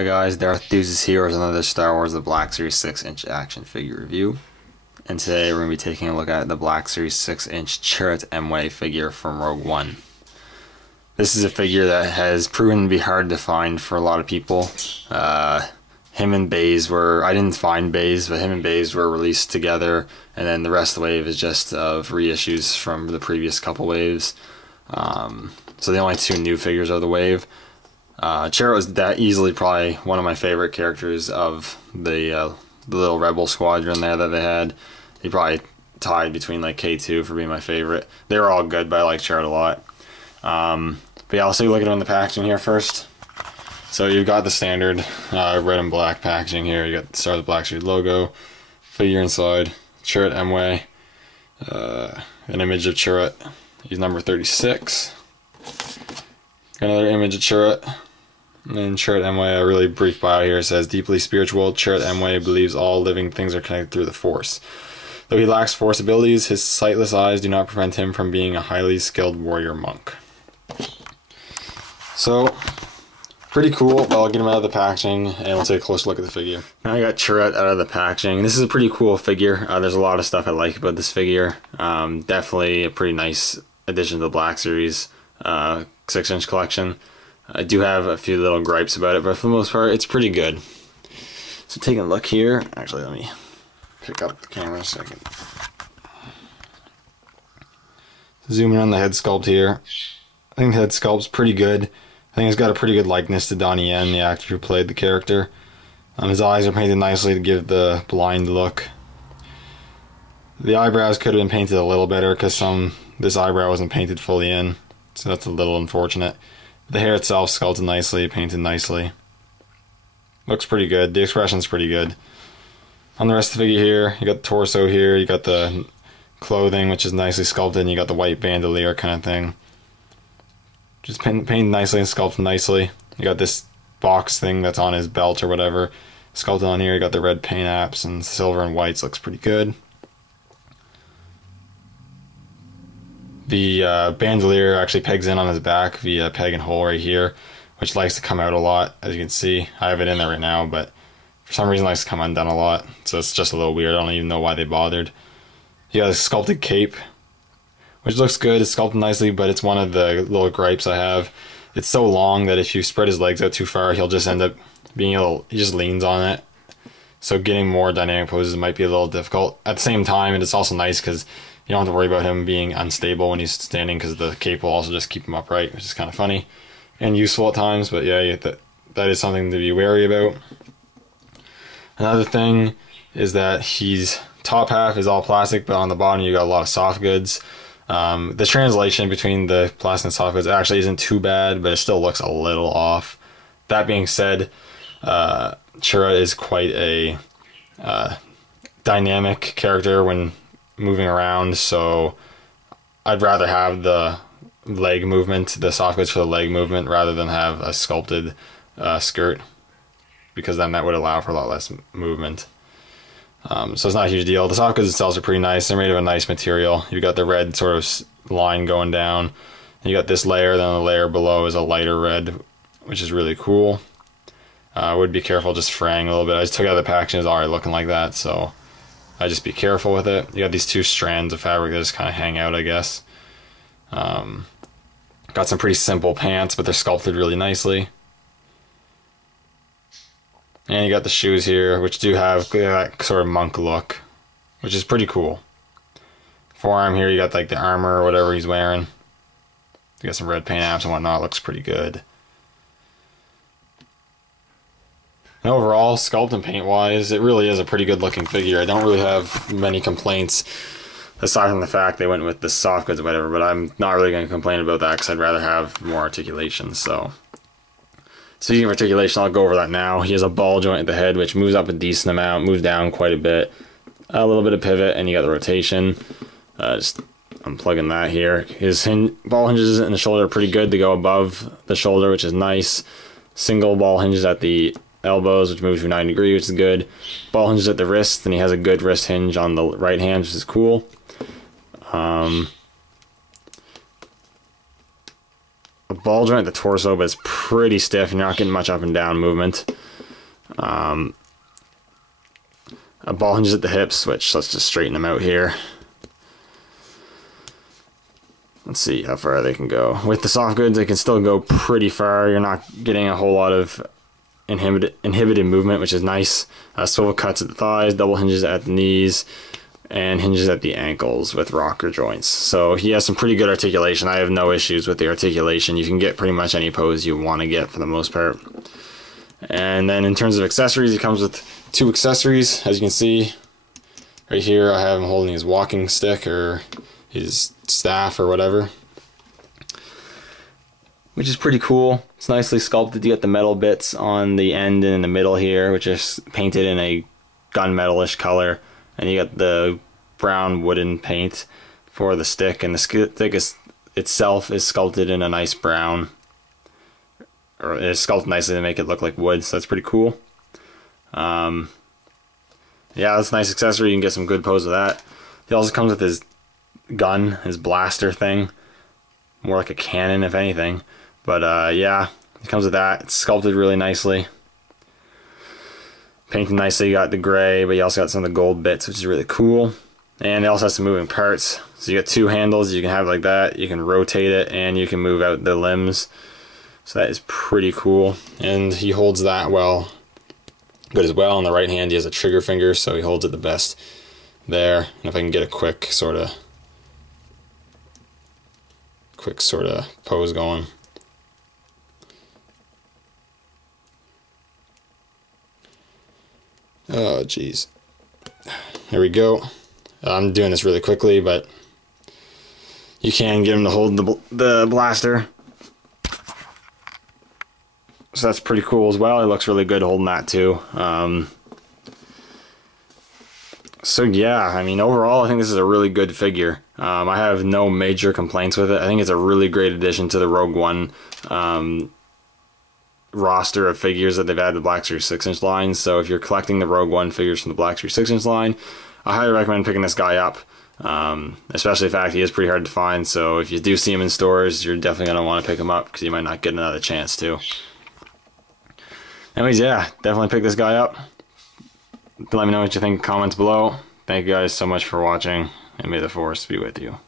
Hi guys, Darth Deuces here with another Star Wars The Black Series 6-inch action figure review. And today we're going to be taking a look at the Black Series 6-inch Chirrut Imwe figure from Rogue One. This is a figure that has proven to be hard to find for a lot of people. Him and Baze were, I didn't find Baze, but him and Baze were released together, and then the rest of the wave is just of reissues from the previous couple waves. So the only two new figures of the wave. Chirrut was that easily probably one of my favorite characters of the little rebel squadron there that they had. He probably tied between like K2 for being my favorite. They were all good, but I like Chirrut a lot. But yeah, let's take a look at it on the packaging here first. So you've got the standard red and black packaging here. You got the Star Wars Black Series logo, figure inside, Chirrut Imwe, an image of Chirrut. He's number 36. Got another image of Chirrut. And then Chirrut Imwe, a really brief bio here, says, deeply spiritual, Chirrut Imwe believes all living things are connected through the Force. Though he lacks Force abilities, his sightless eyes do not prevent him from being a highly skilled warrior monk. So, pretty cool, but I'll get him out of the packaging and we'll take a closer look at the figure. Now I got Chirrut out of the packaging. This is a pretty cool figure. There's a lot of stuff I like about this figure. Definitely a pretty nice addition to the Black Series 6-inch collection. I do have a few little gripes about it, but for the most part, it's pretty good. So taking a look here, actually let me pick up the camera a second. Zooming on the head sculpt here. I think the head sculpt's pretty good. I think it's got a pretty good likeness to Donnie Yen, the actor who played the character. His eyes are painted nicely to give the blind look. The eyebrows could have been painted a little better because this eyebrow wasn't painted fully in, so that's a little unfortunate. The hair itself sculpted nicely, painted nicely. Looks pretty good. The expression's pretty good. On the rest of the figure here, you got the torso here, you got the clothing, which is nicely sculpted, and you got the white bandolier kind of thing. Just painted nicely and sculpted nicely. You got this box thing that's on his belt or whatever sculpted on here. You got the red paint apps and silver and whites. Looks pretty good. The bandolier actually pegs in on his back via peg and hole right here, which likes to come out a lot, as you can see. I have it in there right now, but for some reason it likes to come undone a lot, so it's just a little weird. I don't even know why they bothered. You got a sculpted cape, which looks good. It's sculpted nicely, but it's one of the little gripes I have. It's so long that if you spread his legs out too far, he'll just end up being he just leans on it. So getting more dynamic poses might be a little difficult. At the same time, and it's also nice because you don't have to worry about him being unstable when he's standing, because the cape will also just keep him upright, which is kind of funny and useful at times. But yeah, that is something to be wary about. Another thing is that his top half is all plastic, but on the bottom you got a lot of soft goods. The translation between the plastic and soft goods actually isn't too bad, but it still looks a little off. That being said, Chirrut is quite a dynamic character when moving around, so I'd rather have the leg movement, the soft goods for the leg movement, rather than have a sculpted skirt, because then that would allow for a lot less movement. So it's not a huge deal. The soft goods themselves are pretty nice. They're made of a nice material. You've got the red sort of line going down. You got this layer, then the layer below is a lighter red, which is really cool. I would be careful just fraying a little bit. I just took out the packaging, it's already looking like that, so I just be careful with it. You got these two strands of fabric that just kind of hang out, I guess. Got some pretty simple pants, but they're sculpted really nicely. And you got the shoes here, which do have that sort of monk look, which is pretty cool. Forearm here, you got like the armor or whatever he's wearing. You got some red paint apps and whatnot. Looks pretty good. And overall, sculpt and paint wise, it really is a pretty good looking figure. I don't really have many complaints, aside from the fact they went with the soft goods or whatever, but I'm not really going to complain about that because I'd rather have more articulation. So, speaking of articulation, I'll go over that now. He has a ball joint at the head, which moves up a decent amount, moves down quite a bit. A little bit of pivot, and you got the rotation. Just unplugging that here. His ball hinges in the shoulder are pretty good to go above the shoulder, which is nice. Single ball hinges at the elbows, which moves to 90 degrees, which is good. Ball hinges at the wrist, and he has a good wrist hinge on the right hand, which is cool. A ball joint at the torso, but it's pretty stiff. You're not getting much up and down movement. Ball hinges at the hips, which let's just straighten them out here. Let's see how far they can go. With the soft goods, they can still go pretty far. You're not getting a whole lot of inhibited movement, which is nice. Swivel cuts at the thighs, double hinges at the knees, and hinges at the ankles with rocker joints. So he has some pretty good articulation. I have no issues with the articulation. You can get pretty much any pose you want to get for the most part. And then in terms of accessories, he comes with 2 accessories. As you can see, right here I have him holding his walking stick or his staff or whatever, which is pretty cool. It's nicely sculpted. You get the metal bits on the end and in the middle here, which is painted in a gunmetalish color, and you got the brown wooden paint for the stick, and the stick itself is sculpted in a nice brown, or it's sculpted nicely to make it look like wood, so that's pretty cool. Yeah, that's a nice accessory. You can get some good pose with that. He also comes with his gun, his blaster thing, more like a cannon if anything, but yeah, it comes with that. It's sculpted really nicely, painted nicely. You got the gray, but you also got some of the gold bits, which is really cool. And it also has some moving parts, so you got 2 handles you can have like that. You can rotate it and you can move out the limbs, so that is pretty cool. And he holds that good as well. On the right hand he has a trigger finger, so he holds it the best there. And if I can get a quick sort of pose going. Oh geez, there we go. I'm doing this really quickly, but you can get him to hold the blaster, so that's pretty cool as well. It looks really good holding that too. So yeah, I mean, overall I think this is a really good figure. I have no major complaints with it. I think it's a really great addition to the Rogue One roster of figures that they've added the Black Series 6-inch line. So if you're collecting the Rogue One figures from the Black Series 6-inch line, I highly recommend picking this guy up, especially the fact he is pretty hard to find. So if you do see him in stores, you're definitely going to want to pick him up because you might not get another chance to. Anyways, yeah, definitely pick this guy up. Let me know what you think in the comments below. Thank you guys so much for watching, and may the Force be with you.